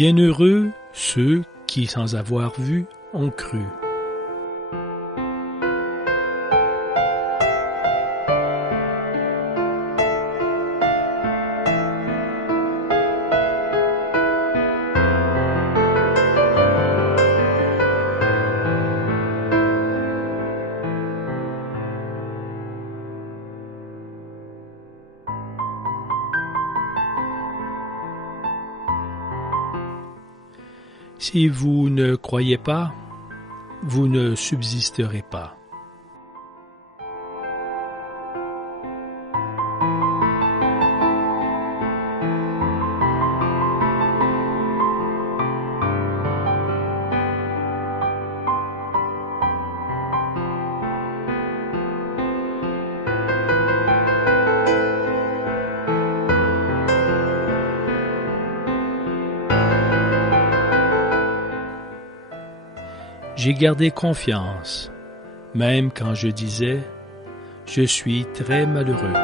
Bienheureux ceux qui, sans avoir vu, ont cru. Si vous ne croyez pas, vous ne subsisterez pas. J'ai gardé confiance, même quand je disais « Je suis très malheureux ».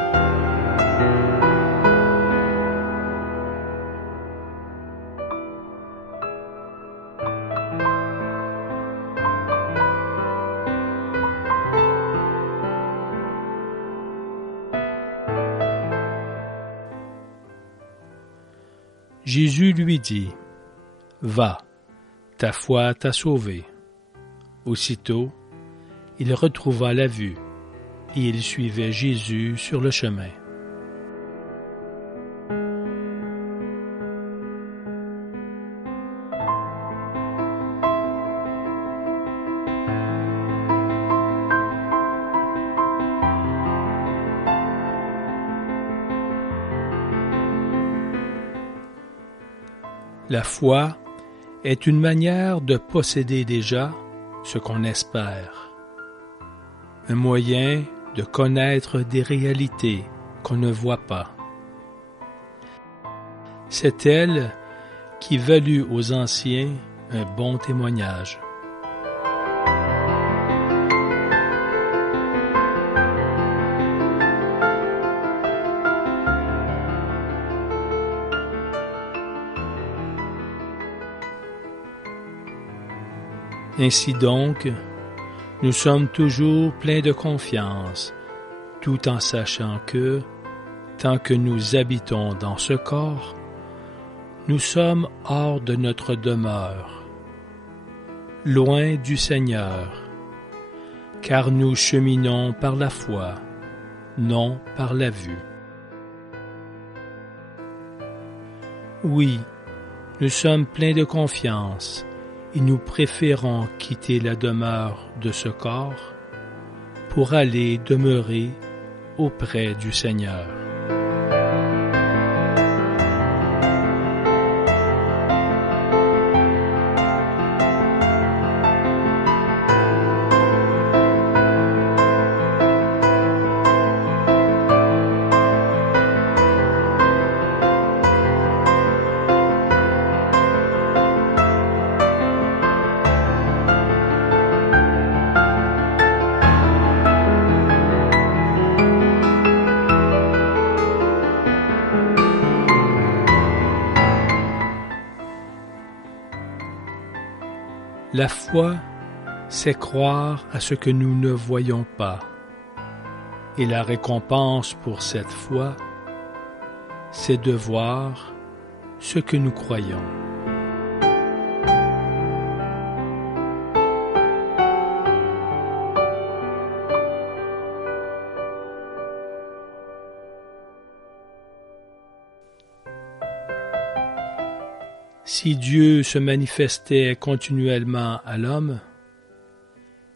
Jésus lui dit « Va, ta foi t'a sauvé ». Aussitôt, il retrouva la vue et il suivait Jésus sur le chemin. La foi est une manière de posséder déjà ce qu'on espère, un moyen de connaître des réalités qu'on ne voit pas. C'est elle qui valut aux anciens un bon témoignage. Ainsi donc, nous sommes toujours pleins de confiance, tout en sachant que, tant que nous habitons dans ce corps, nous sommes hors de notre demeure, loin du Seigneur, car nous cheminons par la foi, non par la vue. Oui, nous sommes pleins de confiance, et nous préférons quitter la demeure de ce corps pour aller demeurer auprès du Seigneur. La foi, c'est croire à ce que nous ne voyons pas. Et la récompense pour cette foi, c'est de voir ce que nous croyons. Si Dieu se manifestait continuellement à l'homme,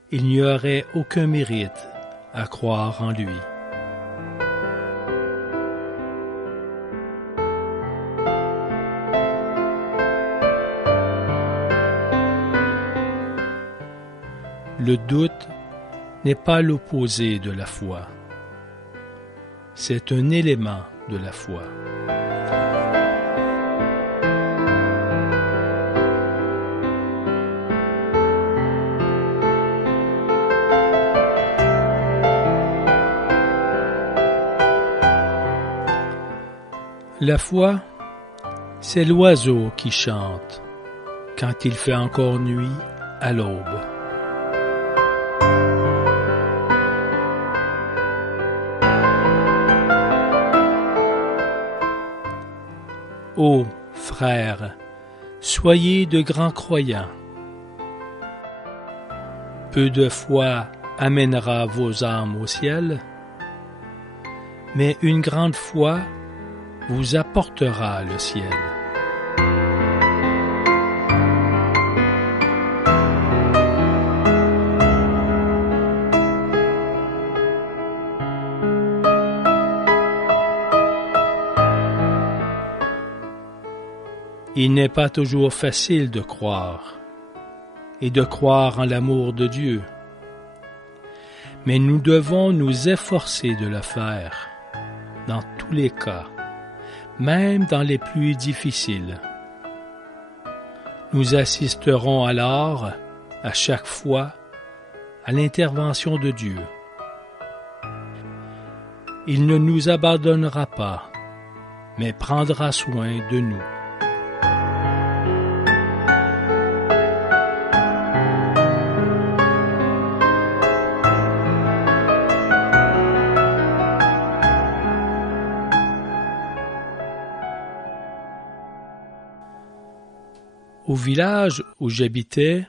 il n'y aurait aucun mérite à croire en lui. Le doute n'est pas l'opposé de la foi. C'est un élément de la foi. La foi, C'est l'oiseau qui chante quand il fait encore nuit à l'aube. Ô frères, soyez de grands croyants. Peu de foi amènera vos âmes au ciel, mais une grande foi vous apportera le ciel. Il n'est pas toujours facile de croire, et de croire en l'amour de Dieu. Mais nous devons nous efforcer de le faire, dans tous les cas, même dans les plus difficiles. Nous assisterons alors, à chaque fois, à l'intervention de Dieu. Il ne nous abandonnera pas, mais prendra soin de nous. Au village où j'habitais,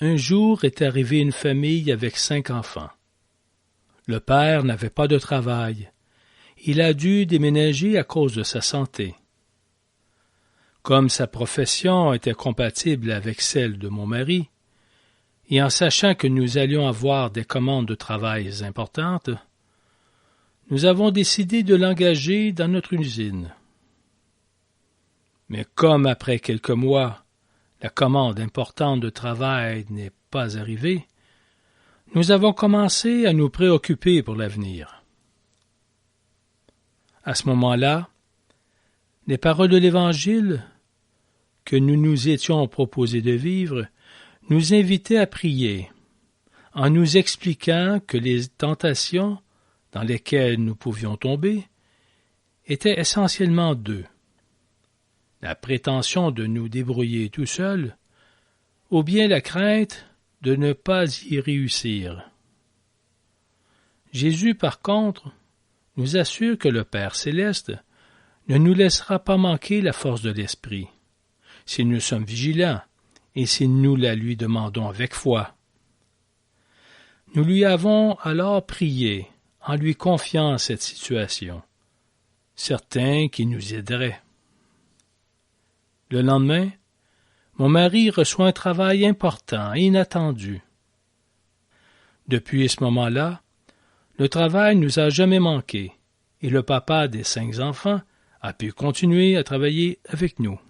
un jour est arrivée une famille avec 5 enfants. Le père n'avait pas de travail. Il a dû déménager à cause de sa santé. Comme sa profession était compatible avec celle de mon mari, et en sachant que nous allions avoir des commandes de travail importantes, nous avons décidé de l'engager dans notre usine. Mais comme après quelques mois, la commande importante de travail n'est pas arrivée, nous avons commencé à nous préoccuper pour l'avenir. À ce moment-là, les paroles de l'Évangile que nous nous étions proposés de vivre nous invitaient à prier, en nous expliquant que les tentations dans lesquelles nous pouvions tomber étaient essentiellement 2. La prétention de nous débrouiller tout seuls, ou bien la crainte de ne pas y réussir. Jésus, par contre, nous assure que le Père céleste ne nous laissera pas manquer la force de l'esprit, si nous sommes vigilants et si nous la lui demandons avec foi. Nous lui avons alors prié, en lui confiant cette situation, certains qu'il nous aiderait. Le lendemain, mon mari reçoit un travail important et inattendu. Depuis ce moment-là, le travail nous a jamais manqué et le papa des 5 enfants a pu continuer à travailler avec nous.